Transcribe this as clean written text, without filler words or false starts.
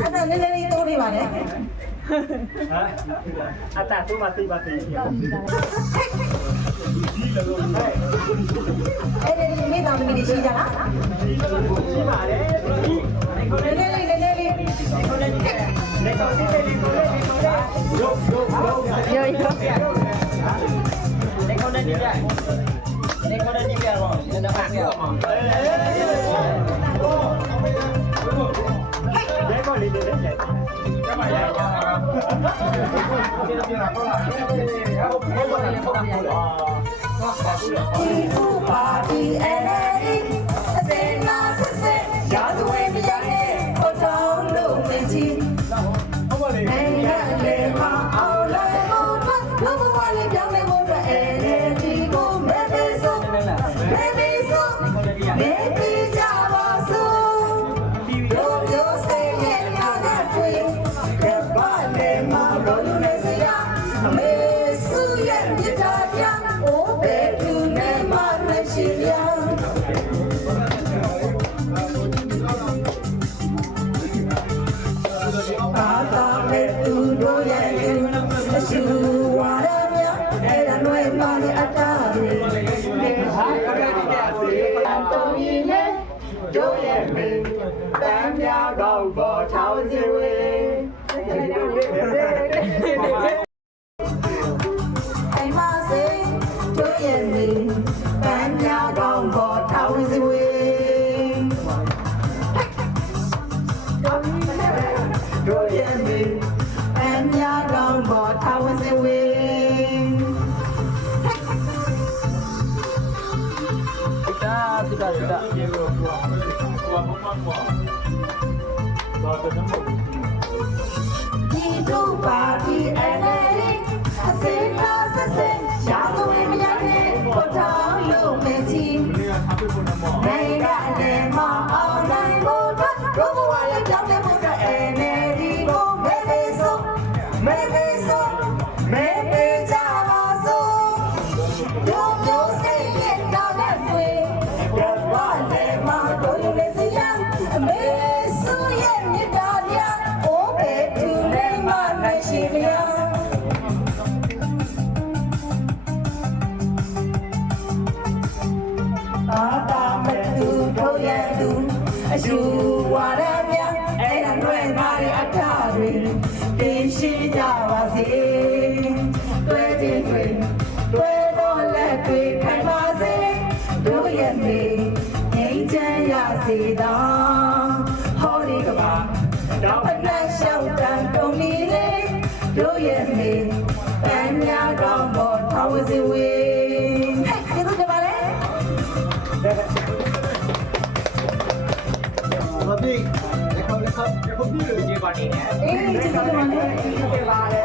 အဲ့ဒါနည်းနည်းလေးတိုးနေပါနဲ့ အတာသူမသိပါသေးဘူးအဲ့ဒီမိသားစုတွေရှိကြလား ရှိပါတယ်နည်းနည်းလေးလက်ကောင်းလေးလေးကိုလေးရိုးလက်ခေါင်းနဲ့ကြည့်လက်ခေါင်းနဲ့ကြည့်ရအောင်လက်တော့ပြအောင်လက်ခေါင်းလေးလေးလက်ကျမရရပါတီenergy အစင်းနာဆက်ဆက်ရာဇဝင်ပြရဲ့ဟိုတောင်းလို့မင်းကြီးဟုတ်ပါလေနိုင်ငံလေးမှာအောင်လိုက်ဖို့ဘဘဝလေးပြောင်းလဲဖို့ energy ကိုမဲပေးစို့မဲပေးစို့မဲပေးကြပါစို့တို့မျိုးစိတ်ရဲ့နာကတွေကဘာလဲမှာလို့နေစရာမေစုရဲ့မြတ်တာပြအိုးဘယ်သူနဲ့မှမရှိရအာသာမဲ့သူတို့ရဲ့အရှူဝါရမြအဲ့ဒါလွယ်ပါလေအတားတွေဟာကရတိပြစေတော်ရင်လေတို့ရဲ့မင်းတမ်းများကောင်းပေါ်ထောင်းစီဝေးအိမ်မစေတို့ရဲ့မင်းတမ်းများကောင်းပေါ်ထောင်းစီဝေးတို့ရဲ့မင်းတမ်းများကောင်းပေါ်ထောင်းစီဝေးဒီတို့ပါတီenergy အစင်းနာဆက်ဆက်ရာဇဝင်မရတဲ့ပေါ်ထောင်းလို့မကြီးနိုင်ငံလေးမှာအောင်နိုင်ဖို့တို့ဘဝလေးပြောင်းလဲဖို့ energy ကိုမဲပေးစို့မဲပေးစို့မဲပေးကြပါစို့တို့မျိုးစိတ်ရဲ့နောက်နဲ့တွေ့ဘဝလေးမှာတို့လူလေးစရာအမေစုရဲ့မြတ်တာပြအိုးဘယ်သူနဲ့မှမရှိလျာအာတာမဲ့သူတို့ရဲ့သူအရှူဝါရမြအဲ့ဒါလွယ်ပါလေအထာတွေတင်ရှိကြပါစေတွေ့ချင်းတွေ့တော့လက်တွေခိုင်ပါစေတို့ရဲ့နေငြိမ်းချမ်းရစေသာဟောဒီကပါတော့ဖက်လျှောက်တန်တုံမီလေးတို့ရဲ့နေပန်းများကောင်းပေါ်ထောင်းစီဝေးဟဲ့ဒီလိုကြပါလေမသိလက်ခေါင်းပြည့်လို့ဒီပါနေတယ်အေးဒီလိုကြပါလေ